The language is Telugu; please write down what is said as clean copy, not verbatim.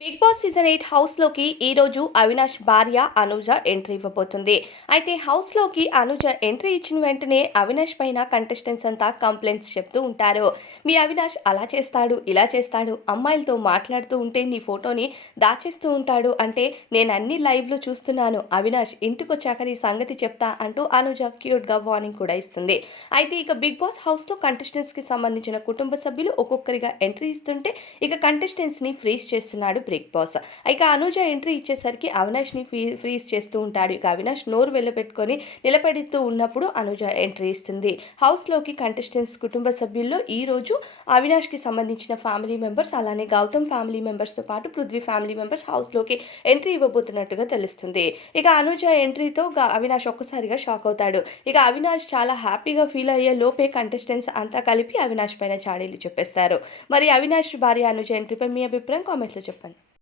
బిగ్ బాస్ సీజన్ 8 హౌస్‌లోకి ఈరోజు అవినాష్ భార్య అనుజ ఎంట్రీ ఇవ్వబోతుంది. అయితే హౌస్‌లోకి అనుజ ఎంట్రీ ఇచ్చిన వెంటనే అవినాష్ పైన కంటెస్టెంట్స్ అంతా కంప్లెయింట్స్ చెప్తూ ఉంటారు. మీ అవినాష్ అలా చేస్తాడు, ఇలా చేస్తాడు, అమ్మాయిలతో మాట్లాడుతూ ఉంటే నీ ఫోటోని దాచేస్తూ ఉంటాడు అంటే నేను అన్ని లైవ్‌లో చూస్తున్నాను. అవినాష్ ఇంటికొచ్చాక నీ సంగతి చెప్తా అంటూ అనుజ క్యూట్‌గా వార్నింగ్ కూడా ఇస్తుంది. అయితే ఇక బిగ్ బాస్ హౌస్‌లో కంటెస్టెంట్స్‌కి సంబంధించిన కుటుంబ సభ్యులు ఒక్కొక్కరిగా ఎంట్రీ ఇస్తుంటే ఇక కంటెస్టెంట్స్‌ని ఫ్రీజ్ చేస్తున్నాడు బిగ్ బాస్. ఇక అనూజ ఎంట్రీ ఇచ్చేసరికి అవినాష్‌ని ఫ్రీజ్ చేస్తూ ఉంటాడు. ఇక అవినాష్ నోరు వెళ్ళబెట్టుకొని నిలబెడుతూ ఉన్నప్పుడు అనూజ ఎంట్రీ ఇస్తుంది. హౌస్‌లోకి కంటెస్టెంట్స్ కుటుంబ సభ్యుల్లో ఈరోజు అవినాష్‌కి సంబంధించిన ఫ్యామిలీ మెంబర్స్ అలానే గౌతమ్ ఫ్యామిలీ మెంబర్స్‌తో పాటు పృథ్వీ ఫ్యామిలీ మెంబర్స్ హౌస్‌లోకి ఎంట్రీ ఇవ్వబోతున్నట్టుగా తెలుస్తుంది. ఇక అనూజ ఎంట్రీతో అవినాష్ ఒక్కసారిగా షాక్ అవుతాడు. ఇక అవినాష్ చాలా హ్యాపీగా ఫీల్ అయ్యే లోపే కంటెస్టెంట్స్ అంతా కలిపి అవినాష్ పైన చాడీలు చెప్పేస్తారు. మరి అవినాష్ భార్య అనుజ ఎంట్రీపై మీ అభిప్రాయం కామెంట్స్‌లో చెప్పండి.